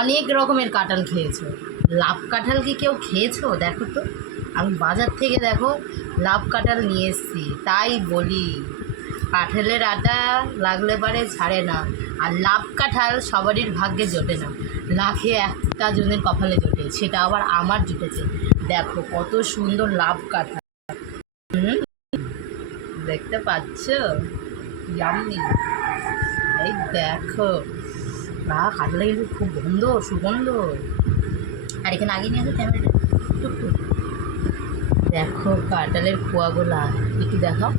অনেক রকমের কাঁঠাল খেয়েছো, লাভ কাঁঠাল কি কেউ খেয়েছো? দেখো তো, আমি বাজার থেকে দেখো লাভ কাঁঠাল নিয়ে এসেছি। তাই বলি, কাঁঠালের আটা লাগলে পারে ছাড়ে না, আর লাভ কাঁঠাল সবারই ভাগ্যে জোটে না, লাখে একটা জনের কপালে জোটে, সেটা আবার আমার জুটেছে। দেখো কত সুন্দর লাভ কাঁঠাল, দেখতে পাচ্ছ? ইয়াম্মি। এই দেখো, না কাঁঠালে কিন্তু খুব সুগন্ধ। আর এখানে আগে নিয়ে আসো ক্যামেরাটা টুকটুক। দেখো কাঁঠালের খোয়াগুলা, একটু দেখাও।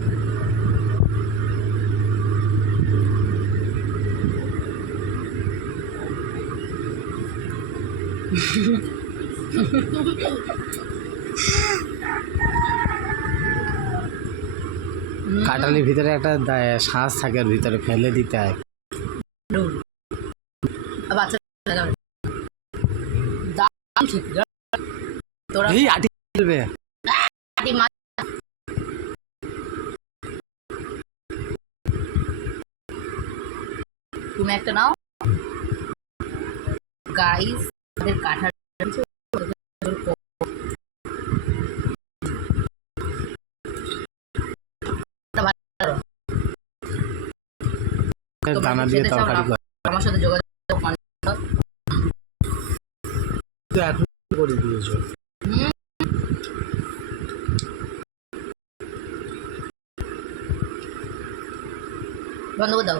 কাঁঠালের ভিতরে একটা শ্বাস থাকে, ওর ভিতরে ফেলে দিতে হয়। বাচ্চা তোরা এই আটি ফেলবে। তুমি একটা নাও গাইস, আমাদের কাঁঠাল দানা দিয়ে তরকারি করে। আমার সাথে যোগাযোগ এখন করে দিয়েছো। বন্ধ করে দাও।